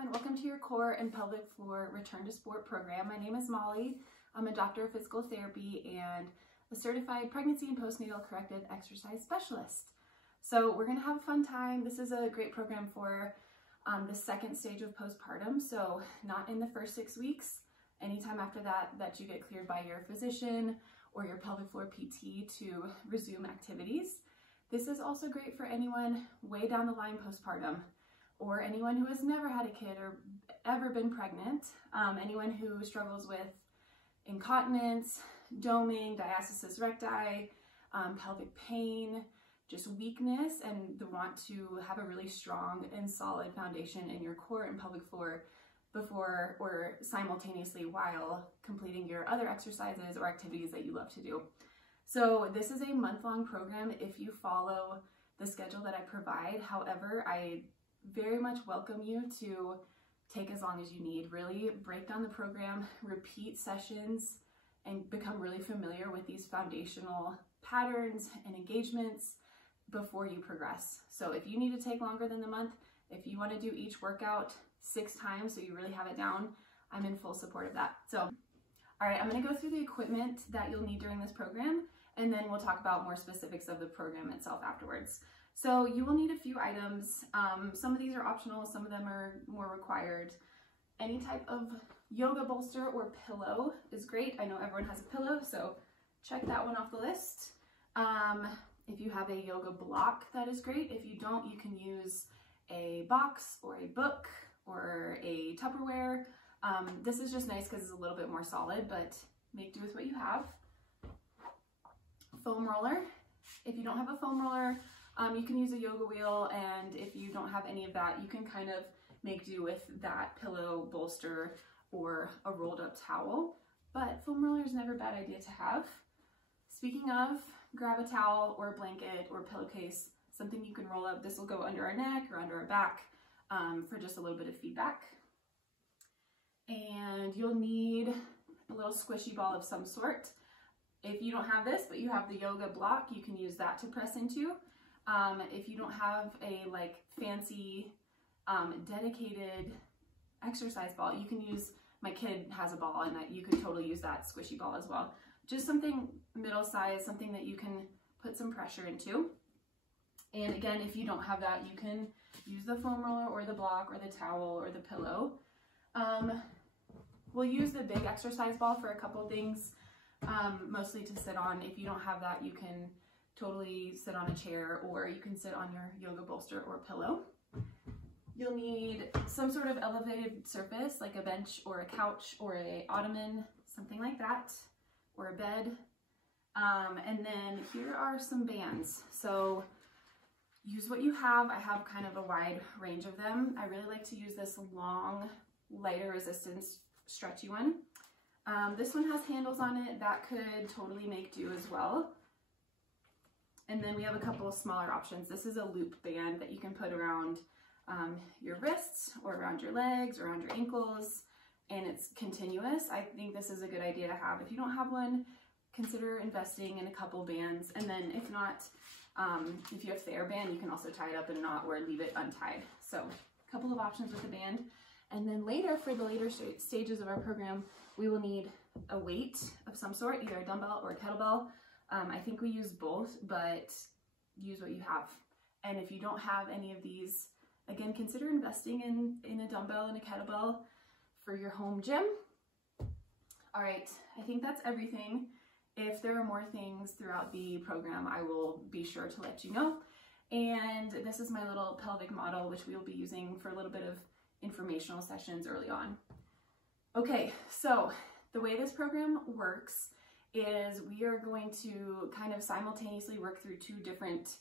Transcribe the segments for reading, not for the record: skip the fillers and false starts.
everyone, welcome to your core and pelvic floor return to sport program. My name is Molly. I'm a doctor of physical therapy and a certified pregnancy and postnatal corrective exercise specialist. So we're gonna have a fun time. This is a great program for the second stage of postpartum. So not in the first 6 weeks, anytime after that you get cleared by your physician or your pelvic floor PT to resume activities. This is also great for anyone way down the line postpartum, or anyone who has never had a kid or ever been pregnant, anyone who struggles with incontinence, doming, diastasis recti, pelvic pain, just weakness, and the want to have a really strong and solid foundation in your core and pelvic floor before or simultaneously while completing your other exercises or activities that you love to do. So this is a month-long program if you follow the schedule that I provide. However, I very much welcome you to take as long as you need. Really break down the program, repeat sessions, and become really familiar with these foundational patterns and engagements before you progress. So if you need to take longer than the month, if you want to do each workout 6 times so you really have it down, I'm in full support of that. So, all right, I'm going to go through the equipment that you'll need during this program, and then we'll talk about more specifics of the program itself afterwards. So you will need a few items. Some of these are optional, some of them are more required. Any type of yoga bolster or pillow is great. I know everyone has a pillow, so check that one off the list. If you have a yoga block, that is great. If you don't, you can use a box or a book or a Tupperware. This is just nice because it's a little bit more solid, but make do with what you have. Foam roller. If you don't have a foam roller, you can use a yoga wheel, and if you don't have any of that, you can kind of make do with that pillow, bolster, or a rolled up towel. But foam roller is never a bad idea to have. Speaking of, grab a towel or a blanket or a pillowcase, something you can roll up. This will go under our neck or under our back for just a little bit of feedback. And you'll need a little squishy ball of some sort. If you don't have this, but you have the yoga block, you can use that to press into. If you don't have a fancy dedicated exercise ball, you can use, my kid has a ball, and you can totally use that squishy ball as well. Just something middle size, something that you can put some pressure into. And again, if you don't have that, you can use the foam roller or the block or the towel or the pillow. We'll use the big exercise ball for a couple things, mostly to sit on. If you don't have that, you can totally sit on a chair, or you can sit on your yoga bolster or pillow. You'll need some sort of elevated surface, like a bench or a couch or a ottoman, something like that, or a bed. And then here are some bands. So use what you have. I have kind of a wide range of them. I really like to use this long, lighter resistance, stretchy one. This one has handles on it. That could totally make do as well. And then we have a couple of smaller options. This is a loop band that you can put around your wrists or around your legs, around your ankles, and it's continuous. I think this is a good idea to have. If you don't have one, consider investing in a couple bands. And then if not, if you have TheraBand, you can also tie it up in a knot or leave it untied. So a couple of options with the band. And then later, for the later stages of our program, we will need a weight of some sort, either a dumbbell or a kettlebell. I think we use both, but use what you have. And if you don't have any of these, again, consider investing in a dumbbell and a kettlebell for your home gym. All right, I think that's everything. If there are more things throughout the program, I will be sure to let you know. And this is my little pelvic model, which we will be using for a little bit of informational sessions early on. Okay, so the way this program works is we are going to kind of simultaneously work through 2 different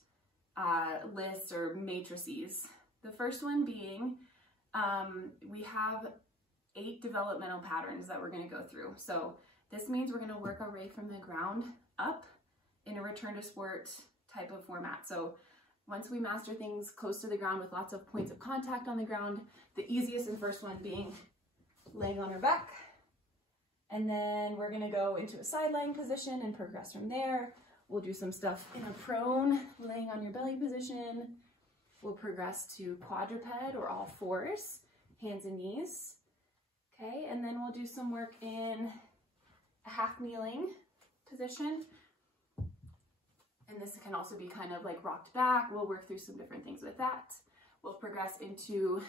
lists or matrices. The first one being, we have 8 developmental patterns that we're going to go through. So this means we're going to work our way from the ground up in a return to sport type of format. So once we master things close to the ground with lots of points of contact on the ground, the easiest and first one being laying on our back. And then we're gonna go into a side lying position and progress from there. We'll do some stuff in a prone, laying on your belly position. We'll progress to quadruped or all fours. hands and knees. Okay, and then we'll do some work in a half kneeling position. And this can also be kind of like rocked back. We'll work through some different things with that. We'll progress into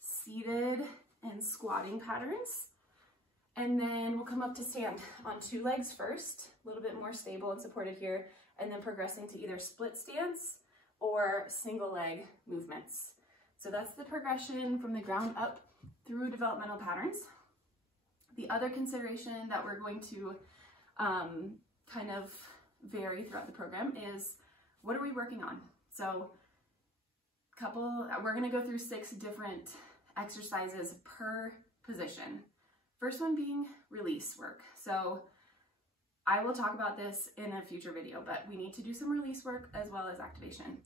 seated and squatting patterns. And then we'll come up to stand on 2 legs first, a little bit more stable and supported here, and then progressing to either split stance or single leg movements. So that's the progression from the ground up through developmental patterns. The other consideration that we're going to kind of vary throughout the program is, what are we working on? So we're going to go through 6 different exercises per position. First one being release work. So I will talk about this in a future video, but we need to do some release work as well as activation,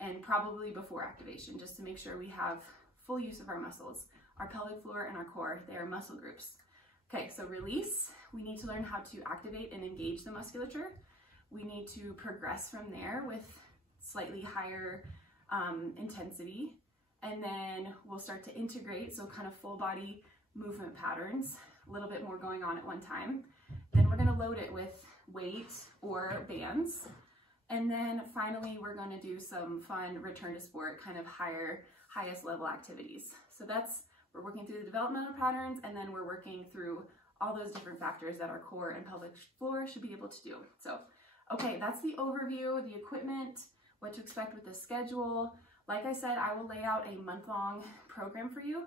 and probably before activation, just to make sure we have full use of our muscles. Our pelvic floor and our core, they are muscle groups. Okay, so release, we need to learn how to activate and engage the musculature. We need to progress from there with slightly higher intensity, and then we'll start to integrate, so kind of full body movement patterns, a little bit more going on at one time. Then we're going to load it with weight or bands, and then finally we're going to do some fun return to sport, kind of highest level activities. So we're working through the developmental patterns, and then we're working through all those different factors that our core and pelvic floor should be able to do. So, okay, that's the overview, the equipment, what to expect with the schedule. Like I said, I will lay out a month-long program for you,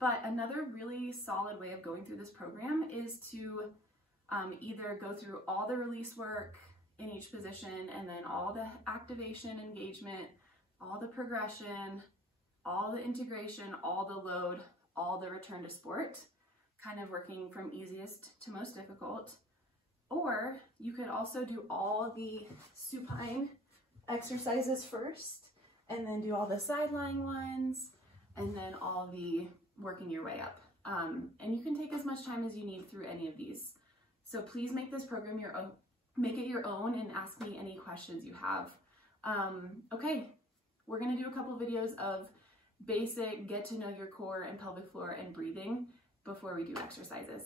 but another really solid way of going through this program is to either go through all the release work in each position, and then all the activation, engagement, all the progression, all the integration, all the load, all the return to sport, kind of working from easiest to most difficult. Or you could also do all the supine exercises first, and then do all the side lying ones, and then all the working your way up. And you can take as much time as you need through any of these. So please make this program your own, make it your own, and ask me any questions you have. Okay, we're gonna do a couple videos of basic get to know your core and pelvic floor and breathing before we do exercises.